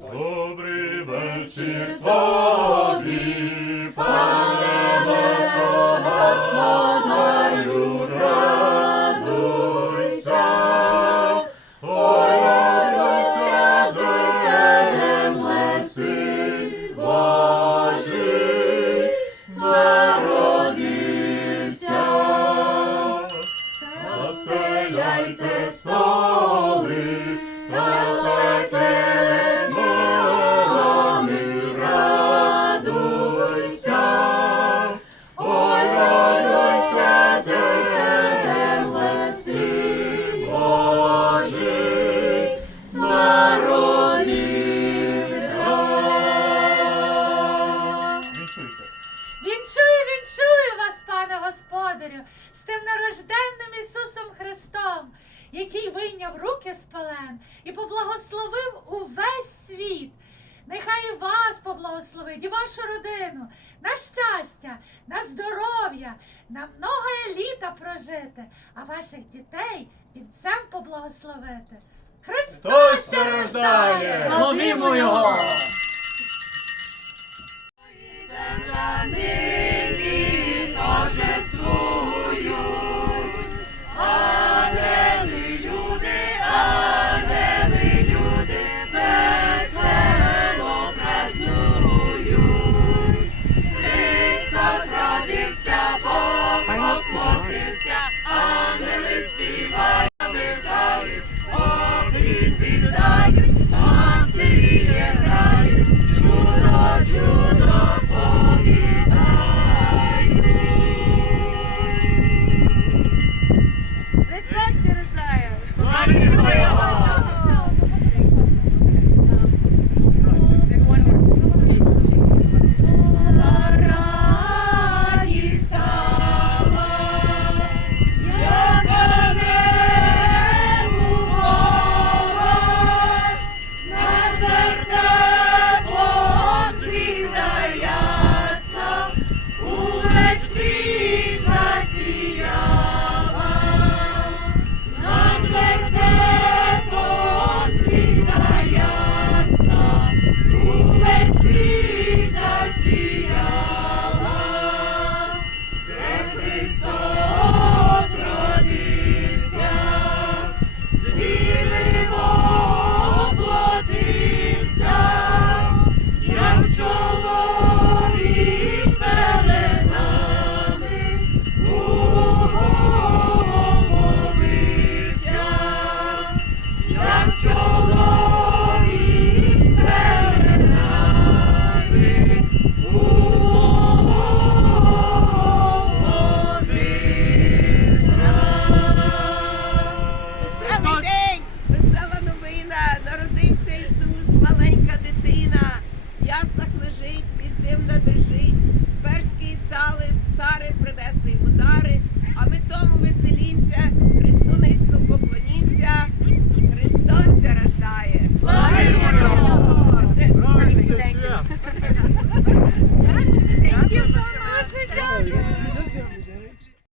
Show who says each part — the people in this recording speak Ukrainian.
Speaker 1: Добрий вечір тобі, пане господарю, радуйся. Ой, радуйся, земле, син Божий, народився. Застеляйте столи,
Speaker 2: який вийняв руки з пелен і поблагословив увесь світ. Нехай і вас поблагословить, і вашу родину, на щастя, на здоров'я, на многое літа прожити, а ваших дітей вінцем поблагословити. Христос
Speaker 1: Христос рождає!
Speaker 2: рождає!
Speaker 3: Славімо його!
Speaker 2: Ангели співають.